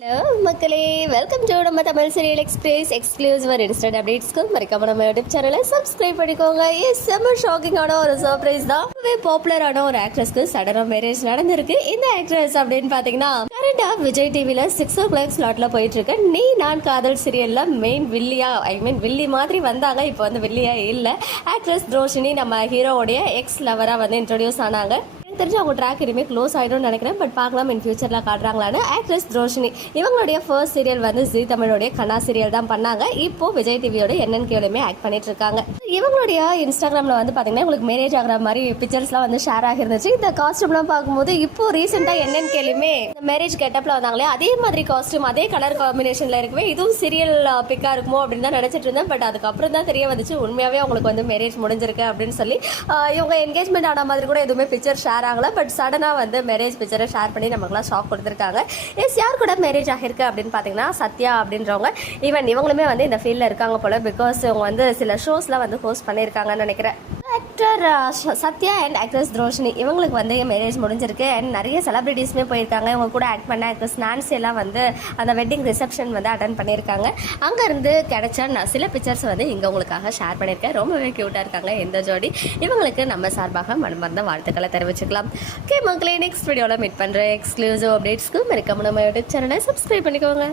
Hello மக்களே. Welcome to நம்ம Tamil serial express exclusive instant அப்டேட்ஸ்க்கு மறக்காம நம்ம யூடியூப் சேனலை சப்ஸ்கிரைப் பண்ணிக்கோங்க. எஸ் செம்ம ஷாக்கிங்கான ஒரு சர்ப்ரைஸ் தான். ரொம்பவே பாப்புலரான ஒரு ஆக்ட்ரஸ்க்கு சடனாக மேரேஜ் நடந்திருக்கு. இந்த ஆக்ட்ரஸ் அப்படின்னு பார்த்தீங்கன்னா கரண்டா விஜய் டிவியில் சிக்ஸ் ஓ கிளாக் ஸ்லாட்ல போயிட்டு இருக்க. நீ நான் காதல் சீரியல்ல மெயின் வில்லியா ஐ மீன் வில்லி மாதிரி வந்தாங்க. இப்போ வந்து வில்லியா இல்லை. ஆக்ட்ரஸ் ரோஷினி நம்ம ஹீரோவுடைய எக்ஸ் லவராக வந்து இன்ட்ரடியூஸ் ஆனாங்க. எனக்கு தெரிஞ்சு அவங்க ட்ராக் இனிமேல் க்ளோஸ் ஆகிடும்னு நினைக்கிறேன். பட் பார்க்கலாம் இன் ஃபியூச்சரில் காட்டுறாங்களான்னு ஆக்ட்ரஸ் ரோஷினி. இவங்களுடைய ஃபர்ஸ்ட் சீரியல் வந்து ஜி தமிழோடைய கண்ணா சீரியல் தான் பண்ணாங்க. இப்போ விஜய் டிவியோட என்என்கேலையுமே ஆக்ட் பண்ணிட்டு இருக்காங்க. இவங்களுடைய இன்ஸ்டாகிராமில் வந்து பார்த்தீங்கன்னா உங்களுக்கு மேரேஜ் ஆகிற மாதிரி பிக்சர்ஸ்லாம் வந்து ஷேர் ஆகிருந்துச்சு இந்த காஸ்டியூம்லாம் பார்க்கும்போது இப்போ ரீசெண்டாக என்என்கேலையுமே இந்த மேரேஜ் கெட்டப்பில் வந்தாங்களே அதே மாதிரி காஸ்டியூம் அதே கலர் காம்பினேஷனில் இருக்கவே இதுவும் சீரியல் பிக்காக இருக்குமோ அப்படின்னு தான் நினச்சிட்டு இருந்தேன். பட் அதுக்கப்புறம் தான் தெரிய வந்துச்சு. உண்மையாகவே அவங்களுக்கு வந்து மேரேஜ் முடிஞ்சிருக்கு அப்படின்னு சொல்லி. இவங்க என்கேஜ்மெண்ட் ஆன மாதிரி கூட எதுவுமே பிக்சர் ஷேர் வராங்களா? பட் சடனாக வந்து மேரேஜ் பிக்சரை ஷேர் பண்ணி நமக்குலாம் ஷாக் கொடுத்துருக்காங்க. எஸ் யார் கூட மேரேஜ் ஆகிருக்கு அப்படின்னு பார்த்தீங்கன்னா சத்யா அப்படின்றவங்க. ஈவன் இவங்களுமே வந்து இந்த ஃபீல்டில் இருக்காங்க போல பிகாஸ் இவங்க வந்து சில ஷோஸ்லாம் வந்து ஹோஸ்ட் பண்ணியிருக்காங்கன்னு நினைக்கிறேன். Actor Sathya and actress Roshini இவங்களுக்கு வந்து மேரேஜ் முடிஞ்சிருக்கு. அண்ட் நிறைய செலிபிரிட்டிஸ்மே போயிருக்காங்க. இவங்க கூட ஆக்ட் பண்ண ஆக்ட்ரஸ் நான்சி எல்லாம் வந்து அந்த வெட்டிங் ரிசப்ஷன் வந்து அட்டன் பண்ணியிருக்காங்க. அங்கேருந்து கிடைச்ச நான் சில பிக்சர்ஸ் வந்து இங்கே உங்களுக்காக ஷேர் பண்ணியிருக்கேன். ரொம்பவே க்யூட்டாக இருக்காங்க இந்த ஜோடி. இவங்களுக்கு நம்ம சார்பாக மனமார்ந்த வாழ்த்துக்களை தெரிவிச்சுக்கலாம். ஓகே மக்களே நெக்ஸ்ட் வீடியோவில் மீட் பண்ணுற எக்ஸ்க்ளூசிவ் அப்டேட்ஸ்க்கு மறக்காம நம்ம யூடியூப் சேனலை சப்ஸ்கிரைப் பண்ணிக்கோங்க.